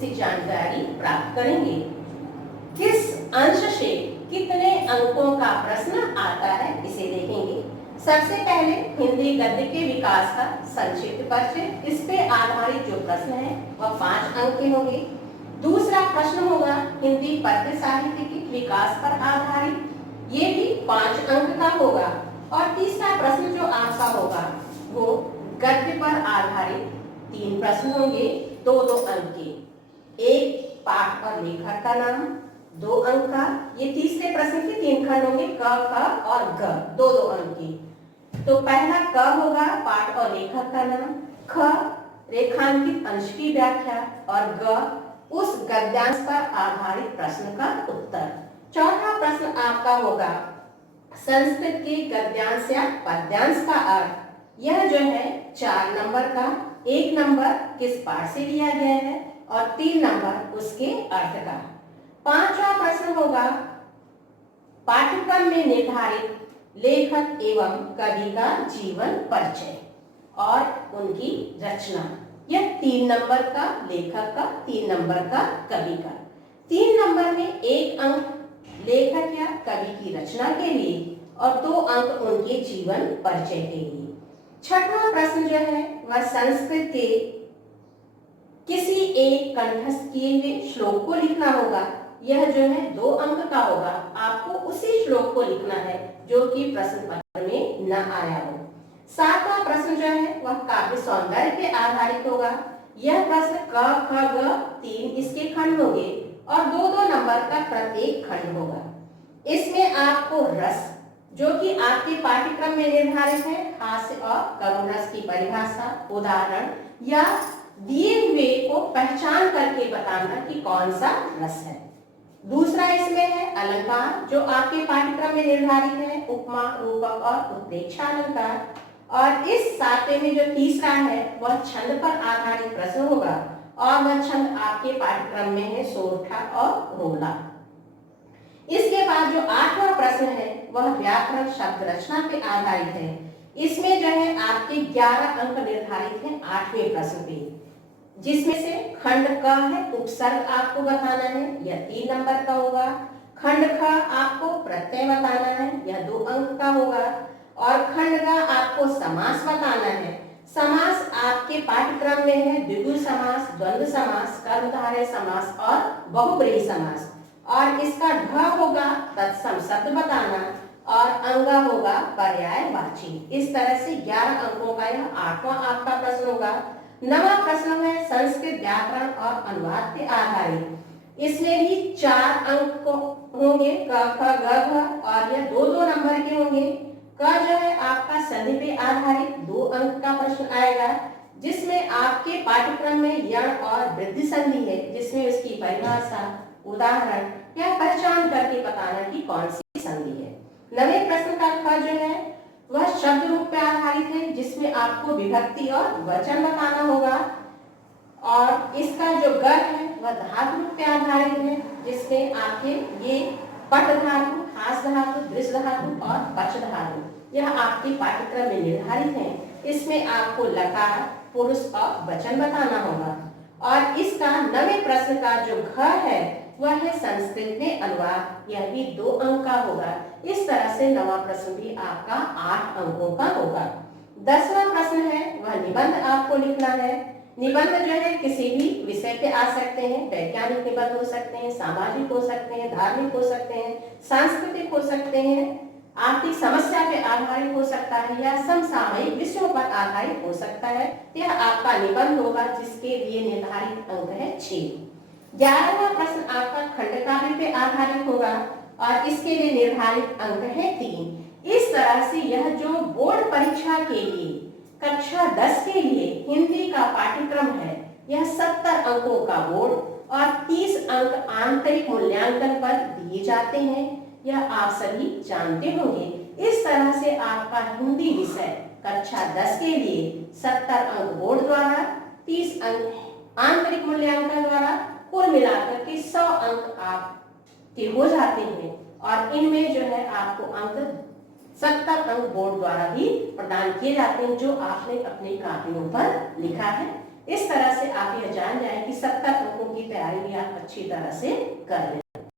से जानकारी प्राप्त करेंगे। किस अंश से कितने अंकों का प्रश्न आता है इसे देखेंगे। सबसे पहले हिंदी गद्य के विकास का संक्षिप्त परिचय, इस पे आधारित जो प्रश्न है वह 5 अंक के होंगे। दूसरा प्रश्न होगा हिंदी पद्य साहित्य के विकास पर आधारित, ये भी 5 अंक का होगा। और तीसरा प्रश्न जो आपका होगा वो गद्य पर आधारित 3 प्रश्न होंगे, 2-2 अंक के। एक पाठ और लेखक का नाम 2 अंक का, ये तीसरे प्रश्न के 3 खंड होंगे, क, ख और ग, 2-2 अंक के। तो पहला क होगा पाठ और लेखक का नाम, ख रेखांकित अंश की व्याख्या और ग उस गद्यांश पर आधारित प्रश्न का उत्तर। चौथा प्रश्न आपका होगा संस्कृत के गद्यांश या पद्यांश का अर्थ। यह जो है 4 नंबर का, 1 नंबर किस पाठ से लिया गया है और 3 नंबर उसके अर्थ का। पांचवा प्रश्न होगा पाठ्यक्रम में निर्धारित लेखक एवं कवि का जीवन परिचय और उनकी रचना। यह 3 नंबर का लेखक का, 3 नंबर का कवि का। 3 नंबर में 1 अंक लेखक या कवि की रचना के लिए और 2 अंक उनके जीवन परिचय के लिए। छठवां प्रश्न जो है वह संस्कृत के किसी एक कंठस्थ किए हुए श्लोक को लिखना होगा। यह जो है 2 अंक का होगा, आपको उसी श्लोक को लिखना है जो कि प्रश्न पत्र में न आया हो। 7वां प्रश्न जो है वह काव्य सौंदर्य पे आधारित होगा। यह प्रश्न क, ख, ग 3 इसके खंड होंगे और 2-2 नंबर का प्रत्येक खंड होगा। इसमें आपको रस जो कि आपके पाठ्यक्रम में निर्धारित है, हास्य और करुण रस की परिभाषा, उदाहरण या दिए हुए को पहचान करके बताना कि कौन सा रस है। दूसरा इसमें है अलंकार जो आपके पाठ्यक्रम में निर्धारित है, उपमा, रूपक और उत्प्रेक्षा अलंकार। और इस 7वें में जो तीसरा है वह छंद पर आधारित प्रश्न होगा और वह छंद आपके पाठ्यक्रम में है सोरठा और रोला। इसके बाद जो 8वां प्रश्न है वह व्याकरण शब्द रचना पे आधारित है। इसमें जो है आपके 11 अंक निर्धारित हैं 8वें प्रश्न पे, जिसमें से खंड क है उपसर्ग आपको बताना है, यह 3 नंबर का होगा। खंड ख आपको प्रत्यय बताना है, यह 2 अंक का होगा। और खंड ग आपको समास बताना है। समास आपके पाठ्यक्रम में है द्विगु समास, द्वंद्व समास, कर्मधारय समास और बहुब्रीहि समास। और इसका ढ होगा तत्सम शब्द बताना और अंगा होगा पर्यायवाची। इस तरह से 11 अंकों का यह 8वां आपका प्रश्न होगा। 9वां प्रश्न है संस्कृत व्याकरण और अनुवाद पे आधारित। इसमें भी 4 अंक होंगे, क, ख, ग, घ और यह 2-2 नंबर के होंगे। क जो है आपका संधि पे आधारित 2 अंक का प्रश्न आएगा, जिसमें आपके पाठ्यक्रम में यण और वृद्धि संधि है, जिसमें उसकी परिभाषा, उदाहरण या पहचान करके बताना कि कौन सी संधि है। 9वें प्रश्न का ख जो है वह शब्द रूप पे आधारित है, जिसमें आपको विभक्ति और वचन बताना होगा। और इसका जो ग है वह धातु रूप पे आधारित है, जिसमें आपके ये पट धातु, हास धातु, दृश्य धातु और पक्ष धातु यह आपके पाठ्यक्रम में निर्धारित है। इसमें आपको लकार, पुरुष और वचन बताना होगा। और इसका 9वें प्रश्न का जो घ है वह है संस्कृत में अनुवाद, यह भी 2 अंक का होगा। इस तरह से 9वां प्रश्न भी आपका 8 अंकों का होगा। 10वां प्रश्न है वह निबंध आपको लिखना है। निबंध जो है किसी भी विषय पे आ सकते हैं, वैज्ञानिक निबंध हो सकते हैं, सामाजिक हो सकते हैं, धार्मिक हो सकते हैं, सांस्कृतिक हो सकते हैं, आर्थिक समस्या पे आधारित हो सकता है या समसामयिक विषयों पर आधारित हो सकता है। यह आपका निबंध होगा जिसके लिए निर्धारित अंक है 6। 11वां प्रश्न आपका खंडकाव्य पे आधारित होगा और इसके लिए निर्धारित अंक है 3। इस तरह से यह जो बोर्ड परीक्षा के लिए कक्षा 10 के लिए हिंदी का पाठ्यक्रम है, यह 70 अंकों का बोर्ड और 30 अंक आंतरिक मूल्यांकन पर दिए जाते हैं, यह आप सभी जानते होंगे। इस तरह से आपका हिंदी विषय कक्षा 10 के लिए 70 अंक बोर्ड द्वारा, 30 अंक आंतरिक मूल्यांकन द्वारा, कुल मिलाकर के 100 अंक आपके हो जाते हैं। और इनमें जो है आपको अंक 70 अंक बोर्ड द्वारा भी प्रदान किए जाते हैं जो आपने अपने कापियों पर लिखा है। इस तरह से आप यह जान जाएं कि 70 अंकों की तैयारी भी आप अच्छी तरह से कर लें।